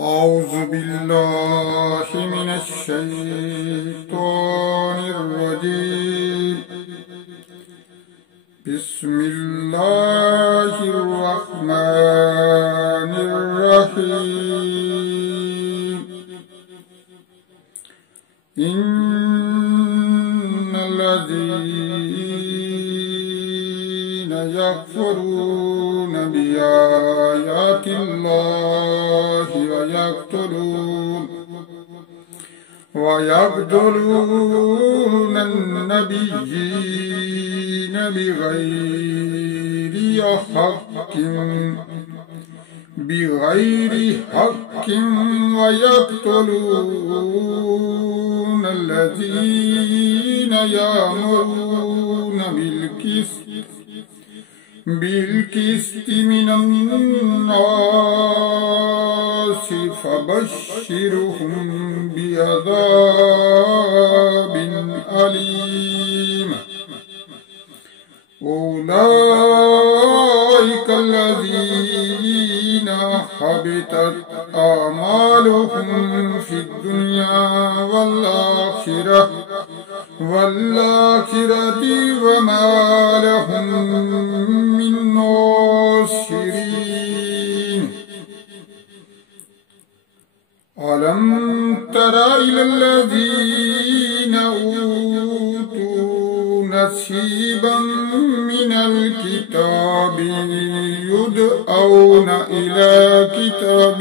أعوذ بالله من الشيطان الرجيم. بسم الله الرحمن الرحيم. إن الذين يكفرون بآيات الله ويقتلون النبيين بغير حق ويقتلون الذين يأمرون بالقسط من الناس فبشرهم بعذاب أليم. أولئك الذين حبطت أعمالهم في الدنيا والآخرة وما لهم من ناصرين. ألم تر إلى الذين أوتوا نصيبا من الكتاب يدعون إلى كتاب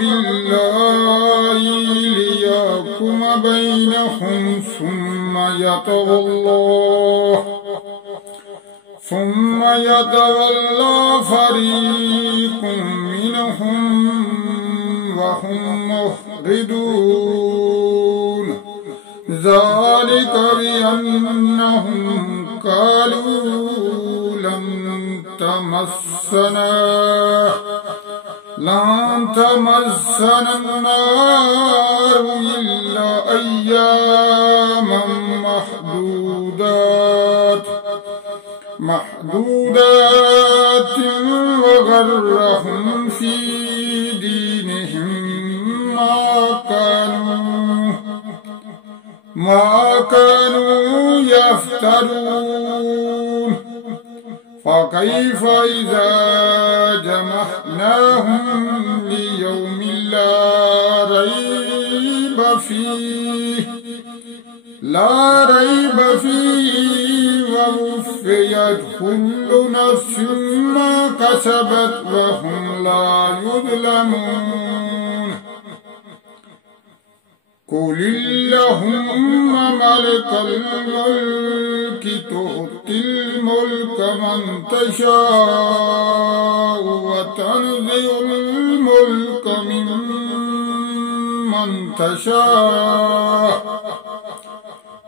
الله ليحكم بينهم ثم يتولى فريق منهم وهم معرضون. ذلك بأنهم قالوا لن تمسنا النار إلا أياما محدودات وغرهم في دينهم ما كانوا يفترون. فكيف إذا جمعناهم ليوم لا ريب فيه ووفيت كل نفس ما كسبت وهم لا يظلمون. قل اللهم مالك الملك تؤتي الملك من تشاء وتنزع الملك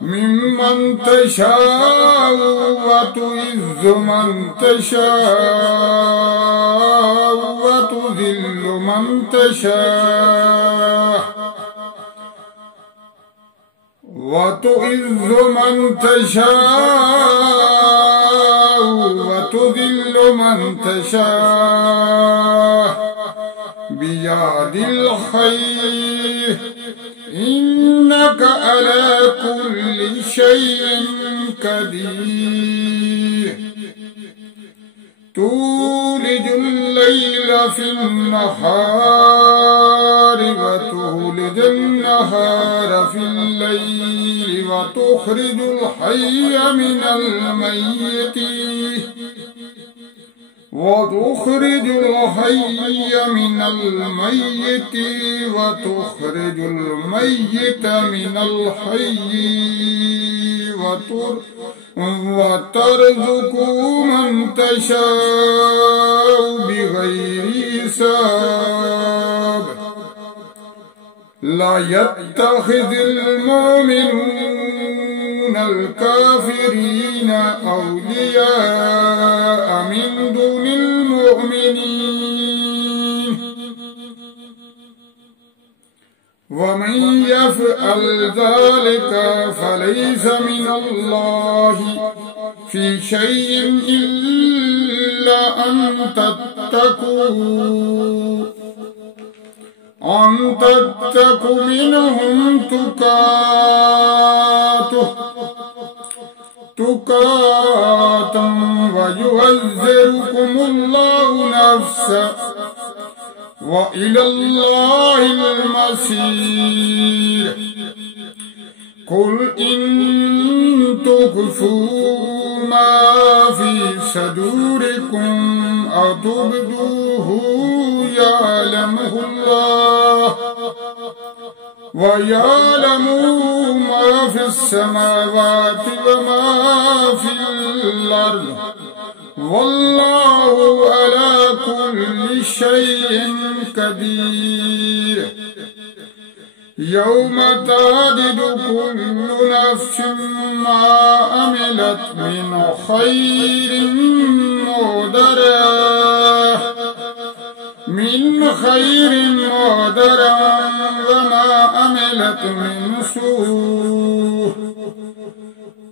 ممن تشاء وتعز من تشاء وتذل من تشاء وتعز من تشاء وتذل من تشاء بيد الخير إنك على كل شيء قدير. تولج الليل في النهار وتولج النهار في الليل وتخرج الحي من الميت وتخرج الميت من الحي وترزق من تشاء بغير حساب. لا يتخذ المؤمنون الكافرين أولياء من دون المؤمنين ومن يفعل ذلك فليس من الله في شيء إلا أن تتقوا منهم تقاتا ويعذركم الله نفسه وإلى الله المصير قل إن تخفوا ما في صدوركم أو تبدوه يعلمه الله ويعلم ما في السماوات وما في الأرض والله على كل شيء قدير يوم تعرض كل نفس ما عملت من خير مودرا وما عملت من سوء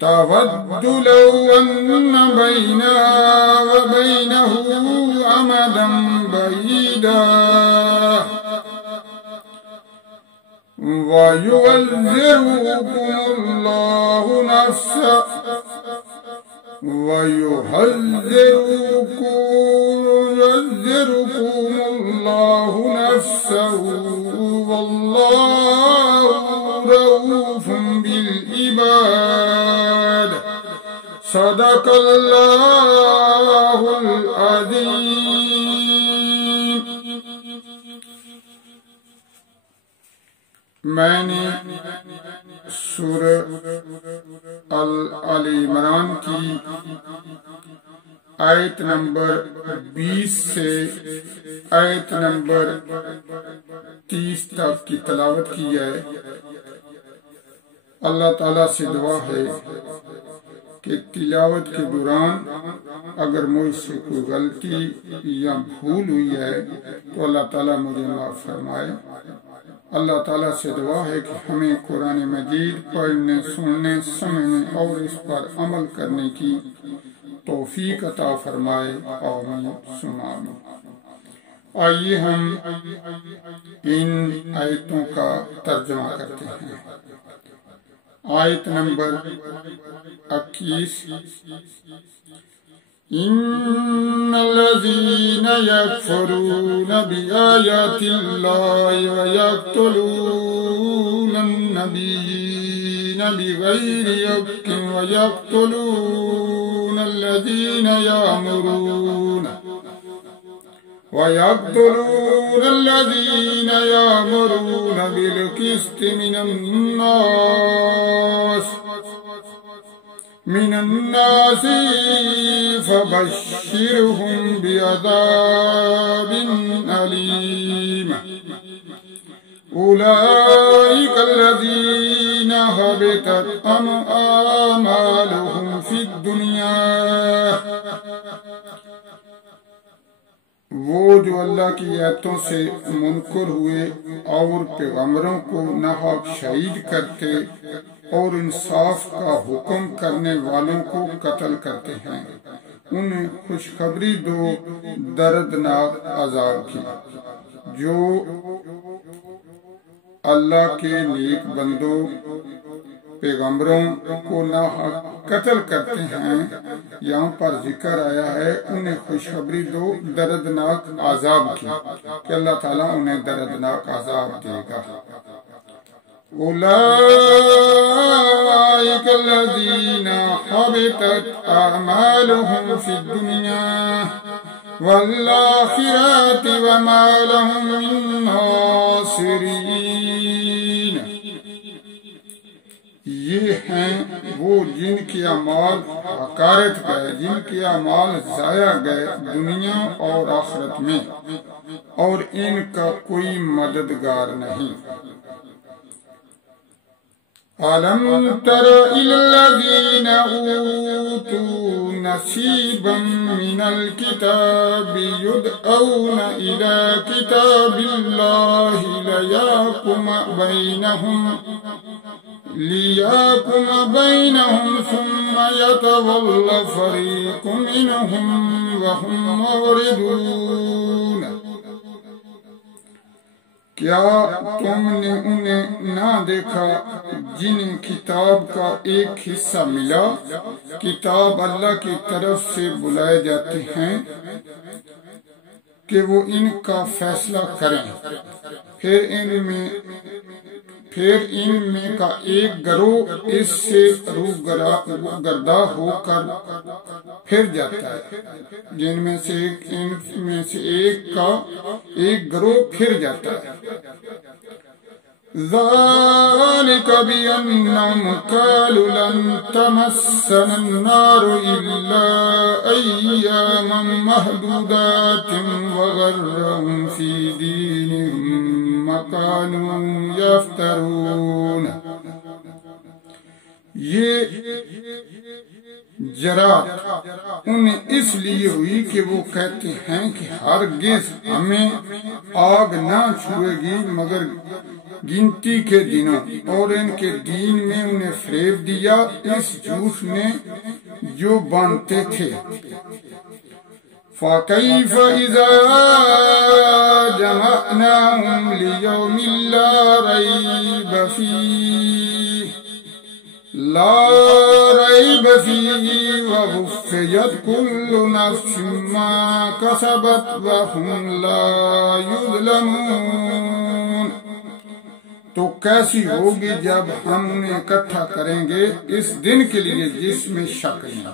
تود لو أن بينها وبينه أمدا بعيدا ويعذركم الله نفسه والله رؤوف بالعباد صدق الله العظيم. میں نے سورہ آل عمران کی آیت نمبر 20 سے آیت نمبر 30 تک کی تلاوت کی ہے. اللہ تعالیٰ سے دعا ہے کہ تلاوت کے دوران اگر مجھ سے کوئی غلطی یا بھول ہوئی ہے تو اللہ تعالیٰ مجھے معاف فرمائے. اللہ تعالیٰ سے دعا ہے کہ ہمیں قرآن مجید پڑھنے، سننے، سمجھنے اور اس پر عمل کرنے کی توفیق عطا فرمائے. آمین ثم آمین. آئیے ہم ان آیتوں کا ترجمہ کرتے ہیں. آیت نمبر 21. إن الذين يكفرون بآيات الله ويقتلون النبيين بغير حق ويقتلون الذين يأمرون بالقسط من الناس فبشرهم بعذاب أليم. أولئك الذين حبطت أعمالهم في الدنيا. وہ جو اللہ کی آیتوں سے منکر ہوئے اور پیغمبروں کو ناحق شہید کرتے اور انصاف کا حکم کرنے والوں کو قتل کرتے ہیں، انہیں خوشخبری دو دردناک عذاب کی. جو اللہ کے نیک بندوں پیغمبروں کو ناحق قتل کرتے ہیں، یہاں پر ذکر آیا ہے انہیں خوشخبری دو دردناک عذاب کی کہ اللہ تعالیٰ انہیں دردناک عذاب دے گا. أولئك الذين حبطت أعمالهم في الدنيا والآخرة وما لهم من ناصرين. یہ ہیں وہ جن کی اعمال حقارت گئے، جن کی اعمال ضائع گئے دنیا اور آخرت میں، اور ان کا کوئی مددگار نہیں. أَلَمْ تَرَ إِلَى الَّذِينَ أُوتُوا نَصِيبًا مِنَ الْكِتَابِ يُدْعَوْنَ إِلَى كِتَابِ اللَّهِ لِيَحْكُمَ بَيْنَهُمْ لِيَحْكُمَ بَيْنَهُمْ ثُمَّ يَتَوَلَّ فَرِيقٌ مِّنْهُمْ وَهُمْ مُعْرِضُونَ۔ کیا تم نے انہیں نہ دیکھا جنہیں کتاب کا ایک حصہ ملا؟ کتاب اللہ کی طرف سے بلائے جاتے ہیں کہ وہ ان کا فیصلہ کریں، پھر ان میں کا ایک گروہ اس سے روگردہ ہو کر پھر جاتا ہے، جن میں سے ایک گروہ پھر جاتا ہے۔ ذَلِكَ بِأَنَّهُمْ قَالُوا لَن تَمَسَّنَا النَّارُ إِلَّا أَيَّامًا مَّعْدُودَاتٍ وَغَرَّهُمْ فِي دِينِهِم مَّا كَانُوا يَفْتَرُونَ۔ یہ جرات انہیں اس لیے ہوئی کہ وہ کہتے ہیں کہ ہرگز ہمیں آگ نہ چھوئے گی مگر گنتی کے دنوں، اور ان کے دین میں انہیں فریب دیا اس جھوٹ نے جو باندھتے تھے۔ فَكَيْفَ إِذَا جَمَعْنَاهُمْ لِيَوْمٍ لَا رَيْبَ فِيهِ وَوَفِّيَتْ كُلُّ نَفْسٍ مَّا كَسَبَتْ وَهُمْ لَا يُظْلَمُونَ۔ تو کیسی ہوگی جب ہم انہیں اکٹھا کریں گے اس دن کے لیے جس میں شک نہیں،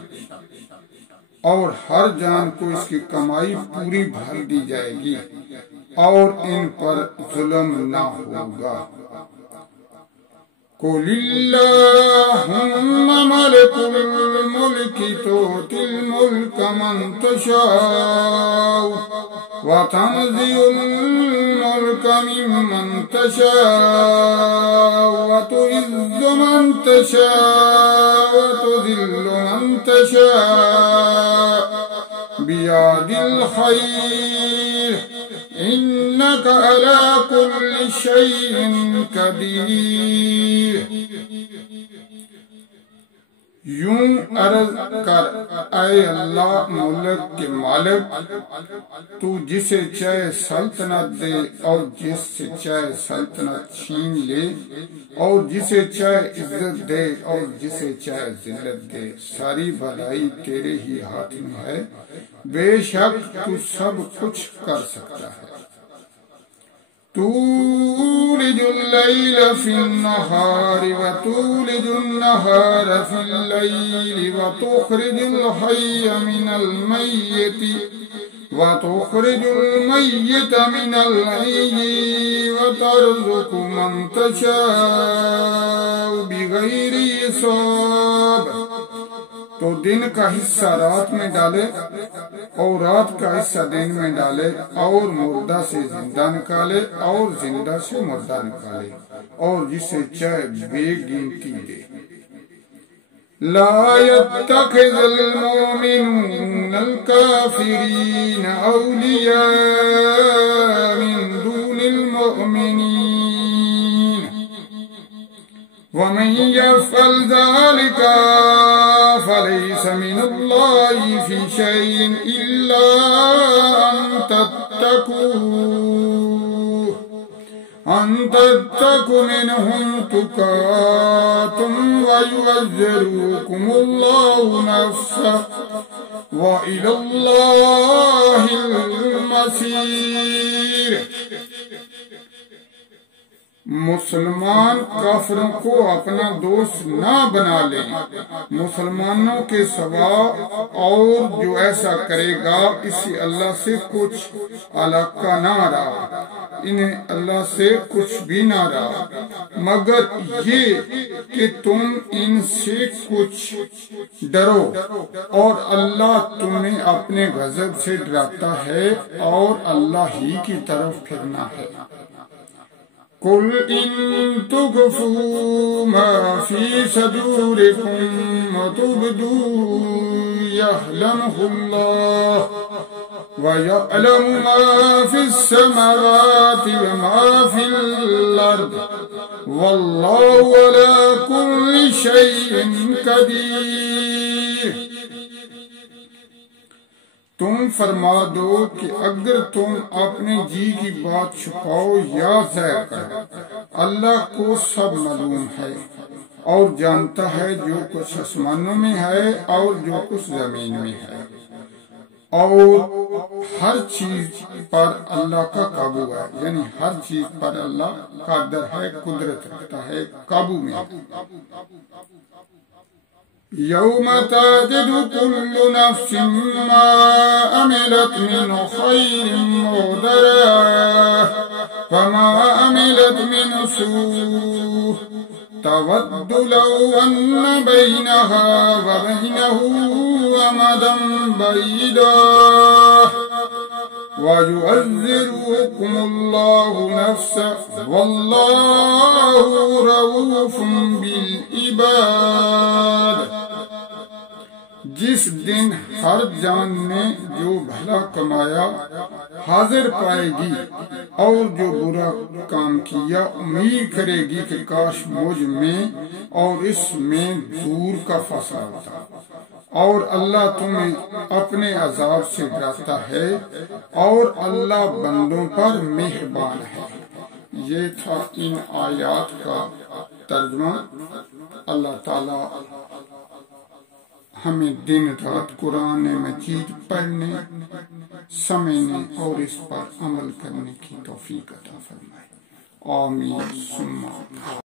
اور ہر جان کو اس کی کمائی پوری بھر دی جائے گی اور ان پر ظلم نہ ہوگا۔ قُلِ اللَّهُمَّ مَالِكَ الْمُلْكِ تُؤْتِي الْمُلْكَ مَن تَشَاءُ وَتَنزِعُ الْمُلْكَ مِمَّن تَشَاءُ وَتُعِزُّ مَن تَشَاءُ وَتُذِلُّ مَن تَشَاءُ بِيَدِكَ الْخَيْرُ إِنَّكَ عَلَى كُلِّ شَيْءٍ قَدِيرٌ۔ یوں عرض کر اے اللہ ملک کے مالک، تو جسے چاہے سلطنت دے اور جس سے چاہے سلطنت چھین لے، اور جسے چاہے عزت دے اور جسے چاہے ذلت دے، ساری بھلائی تیرے ہی ہاتھ میں ہے، بے شک تو سب کچھ کر سکتا ہے۔ تولج الليل في النهار وتولج النهار في الليل وتخرج الحي من الميت وتخرج الميت من الحي وترزق من تشاء بغير حساب۔ تو دن کا حصہ رات میں ڈالے اور رات کا حصہ دن میں ڈالے، اور مردہ سے زندہ نکالے اور زندہ سے مردہ نکالے، اور جسے چاہے بے گنتی دے۔ لا يتخذ المؤمنون الكافرين أولياء من دون المؤمنين ومن يفعل ذلك فليس من الله في شيء إلا أن تتقوا منهم تقاة ويعذركم الله نفسه وإلى الله المصير۔ مسلمان کافروں کو اپنا دوست نہ بنا لیں، مسلمانوں کے سوا، اور جو ایسا کرے گا اسے اللہ سے کچھ علاقہ نہ رہا، انہیں اللہ سے کچھ بھی نہ رہا، مگر یہ کہ تم ان سے کچھ ڈرو، اور اللہ تمہیں اپنے غضب سے ڈراتا ہے اور اللہ ہی کی طرف پھرنا ہے۔ قُلْ إِن تُخْفُوا مَا فِي صُدُورِكُمْ وَتُبْدُوهُ يَعْلَمْهُ اللَّهُ وَيَعْلَمُ مَا فِي السَّمَاوَاتِ وَمَا فِي الْأَرْضِ واللہ علی کل شیء قدیر۔ تم فرما دو کہ اگر تم اپنے جی کی بات چھپاؤ یا ظاہر کرو، اللہ کو سب معلوم ہے اور جانتا ہے جو کچھ آسمانوں میں ہے اور جو کچھ زمین میں ہے، اور ہر چیز پر اللہ کا قابو ہے، یعنی ہر چیز پر اللہ قادر ہے، قدرت رکھتا ہے، قابو میں ہے۔ یوم تجد کل نفس ما عملت من خیر محضرا وما عملت من سوء تود لو ان بینہا وبینہ امدا بعیدا وَيُعَذِّرُكُمُ اللَّهُ نَفْسَهُ وَاللَّهُ رَءُوفٌ بِالْعِبَادِ۔ جس دن ہر جان نے جو بھلا کمایا حاضر پائے گی اور جو برا کام کیا امید کرے گی کہ کاش مجھ میں اور اس میں دور کا فاصلہ ہوتا، اور اللہ تمہیں اپنے عذاب سے ڈراتا ہے اور اللہ بندوں پر مہربان ہے۔ یہ تھا ان آیات کا ترجمہ۔ اللہ تعالی ہمیں دن رات قرآن مجید پڑھنے، سمجھنے اور اس پر عمل کرنے کی توفیق عطا فرمائے۔ آمین ثم آمین۔